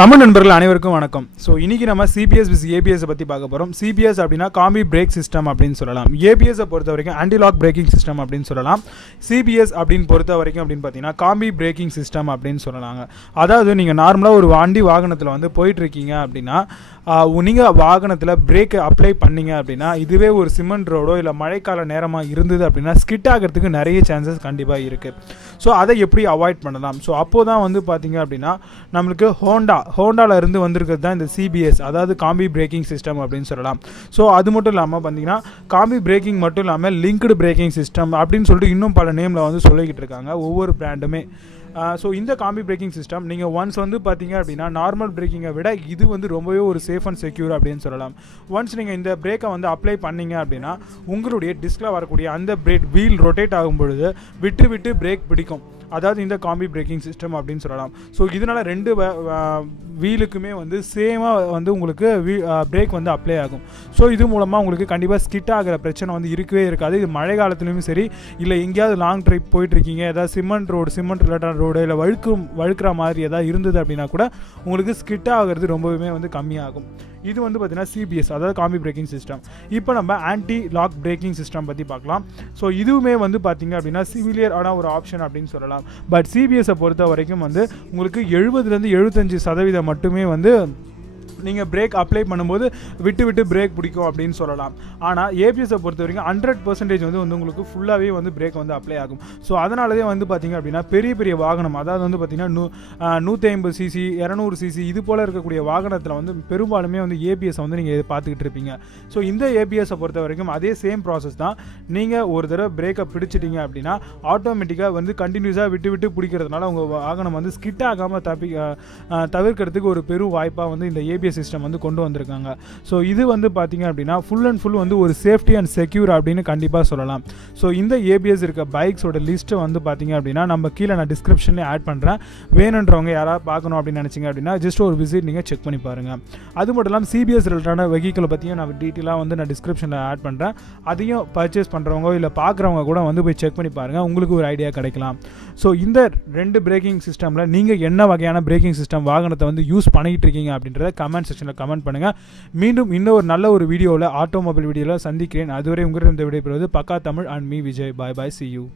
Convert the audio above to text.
தமிழ் நண்பர்கள் அனைவருக்கும் வணக்கம். ஸோ இன்றைக்கி நம்ம CBS வித் ABS பற்றி பார்க்க போகிறோம். CBS அப்படின்னா காம்பி பிரேக் சிஸ்டம் அப்படின்னு சொல்லலாம். ABS பொறுத்த வரைக்கும் ஆன்டி லாக் பிரேக்கிங் சிஸ்டம் அப்படின்னு சொல்லலாம். CBS அப்படின்னு பொறுத்த வரைக்கும் அப்படின்னு பார்த்தீங்கன்னா காம்பி பிரேக்கிங் சிஸ்டம் அப்படின்னு சொல்லலாங்க. அதாவது நீங்கள் நார்மலாக ஒரு வண்டி வாகனத்தில் வந்து போயிட்டுருக்கீங்க அப்படின்னா நீங்கள் வாகனத்தில் பிரேக்கை அப்ளை பண்ணிங்க அப்படின்னா இதுவே ஒரு சிமெண்ட் ரோடோ இல்லை மழைக்கால நேரமாக இருந்தது அப்படின்னா ஸ்கிட் ஆகிறதுக்கு நிறைய சான்சஸ் கண்டிப்பாக இருக்குது. ஸோ அதை எப்படி அவாய்ட் பண்ணலாம்? ஸோ அப்போது தான் வந்து பார்த்தீங்க அப்படின்னா நம்மளுக்கு ஹோண்டாவில் இருந்து வந்திருக்கிறது தான் இந்த CBS, அதாவது காம்பி பிரேக்கிங் சிஸ்டம் அப்படின்னு சொல்லலாம். ஸோ அது மட்டும் இல்லாமல் பார்த்தீங்கன்னா காம்பி பிரேக்கிங் மட்டும் இல்லாமல் லிங்க்டு பிரேக்கிங் சிஸ்டம் அப்படின்னு சொல்லிட்டு இன்னும் பல நேமில் வந்து சொல்லிக்கிட்டு இருக்காங்க ஒவ்வொரு பிராண்டுமே. ஸோ இந்த காம்பி பிரேக்கிங் சிஸ்டம் நீங்கள் ஒன்ஸ் வந்து பார்த்தீங்க அப்படின்னா நார்மல் பிரேக்கிங்கை விட இது வந்து ரொம்பவே ஒரு சேஃப் அண்ட் செக்யூர் அப்படின்னு சொல்லலாம். ஒன்ஸ் நீங்கள் இந்த பிரேக்கை வந்து அப்ளை பண்ணிங்க அப்படின்னா உங்களுடைய டிஸ்கில் வரக்கூடிய அந்த பிரேக் வீல் ரொட்டேட் ஆகும் பொழுது விட்டு விட்டு பிரேக் பிடிக்கும். அதாவது இந்த காம்பி பிரேக்கிங் சிஸ்டம் அப்படின்னு சொல்லலாம். ஸோ இதனால் ரெண்டு வீலுக்குமே வந்து சேமாக வந்து உங்களுக்கு பிரேக் வந்து அப்ளை ஆகும். ஸோ இது மூலமாக உங்களுக்கு கண்டிப்பாக ஸ்கிட் ஆகிற பிரச்சனை வந்து இருக்கவே இருக்காது. இது மழை காலத்துலேயும் சரி, இல்லை எங்கேயாவது லாங் ட்ரிப் போயிட்டுருக்கீங்க, ஏதாவது சிமெண்ட் ரிலேட்டட் ரோடு இல்லை வழுக்கிற மாதிரி ஏதாவது இருந்தது அப்படின்னா கூட உங்களுக்கு ஸ்கிட் ஆகிறது ரொம்பவுமே வந்து கம்மியாகும். இது வந்து பார்த்தீங்கன்னா CBS, அதாவது காம்பி பிரேக்கிங் சிஸ்டம். இப்போ நம்ம ஆன்டி லாக் பிரேக்கிங் சிஸ்டம் பற்றி பார்க்கலாம். ஸோ இதுவுமே வந்து பார்த்தீங்க அப்படின்னா சிமிலியரான ஒரு ஆப்ஷன் அப்படின்னு சொல்லலாம். பட் CBS பொறுத்த வரைக்கும் வந்து உங்களுக்கு 70-75% மட்டுமே வந்து நீங்கள் பிரேக் அப்ளை பண்ணும்போது விட்டு விட்டு பிரேக் பிடிக்கும் அப்படின்னு சொல்லலாம். ஆனால் ABS பொறுத்த வரைக்கும் 100% வந்து உங்களுக்கு ஃபுல்லாகவே வந்து பிரேக் வந்து அப்ளை ஆகும். ஸோ அதனாலவே வந்து பார்த்திங்க அப்படின்னா பெரிய பெரிய வாகனம், அதாவது வந்து பார்த்திங்கன்னா 150cc 200cc இது போல் இருக்கக்கூடிய வாகனத்தில் வந்து பெரும்பாலுமே வந்து ABS வந்து நீங்கள் பார்த்துக்கிட்டு இருப்பீங்க. ஸோ இந்த ABS பொறுத்த வரைக்கும் அதே சேம் ப்ராசஸ் தான். நீங்கள் ஒரு தடவை பிரேக்கை பிடிச்சிட்டிங்க அப்படின்னா ஆட்டோமேட்டிக்காக வந்து கண்டினியூஸாக விட்டு விட்டு பிடிக்கிறதுனால உங்கள் வாகனம் வந்து ஸ்கிட் ஆகாமல் தவிர்க்கிறதுக்கு ஒரு பெரும் வாய்ப்பாக வந்து இந்த ABS சிஸ்டம் வந்து கொண்டு வந்திருக்காங்க. ஸோ இது வந்து பார்த்தீங்க அப்படின்னா ஃபுல் அண்ட் ஃபுல் வந்து ஒரு சேஃப்டி அண்ட் செக்யூர் அப்படின்னு கண்டிப்பாக சொல்லலாம். ஸோ இந்த ABS இருக்க பைக்ஸோட லிஸ்ட்டு வந்து பார்த்தீங்க அப்படின்னா நம்ம கீழே நான் டிஸ்கிரிப்ஷன்லேயே ஆட் பண்ணுறேன். வேணுன்றவங்க யாராவது பார்க்கணும் அப்படின்னு நினச்சிங்க அப்படின்னா ஜஸ்ட் ஒரு விசிட் நீங்கள் செக் பண்ணி பாருங்கள். அது மட்டும் இல்லாமல் CBS ரிலேட்டடான வெஹிக்கிளை பற்றியும் நான் டீட்டெயிலாக வந்து நான் டிஸ்கிரிப்ஷனில் ஆட் பண்ணுறேன். அதையும் பர்ச்சேஸ் பண்ணுறவங்க இல்லை பார்க்குறவங்க கூட வந்து போய் செக் பண்ணி பாருங்கள், உங்களுக்கு ஒரு ஐடியா கிடைக்கலாம். ஸோ இந்த ரெண்டு பிரேக்கிங் சிஸ்டமில் நீங்கள் என்ன வகையான பிரேக்கிங் சிஸ்டம் வாகனத்தை வந்து யூஸ் பண்ணிக்கிட்டு இருக்கீங்க அப்படின்றத கமெண்ட் செக்ஷனில் கமெண்ட் பண்ணுங்கள். மீண்டும் இன்னொரு நல்ல ஒரு வீடியோவில் ஆட்டோமொபைல் வீடியோவில் சந்திக்கிறேன். அதுவரை உங்களிடம் விடைபெறுவது பக்கா Tamil and me Vijay. Bye bye, see you.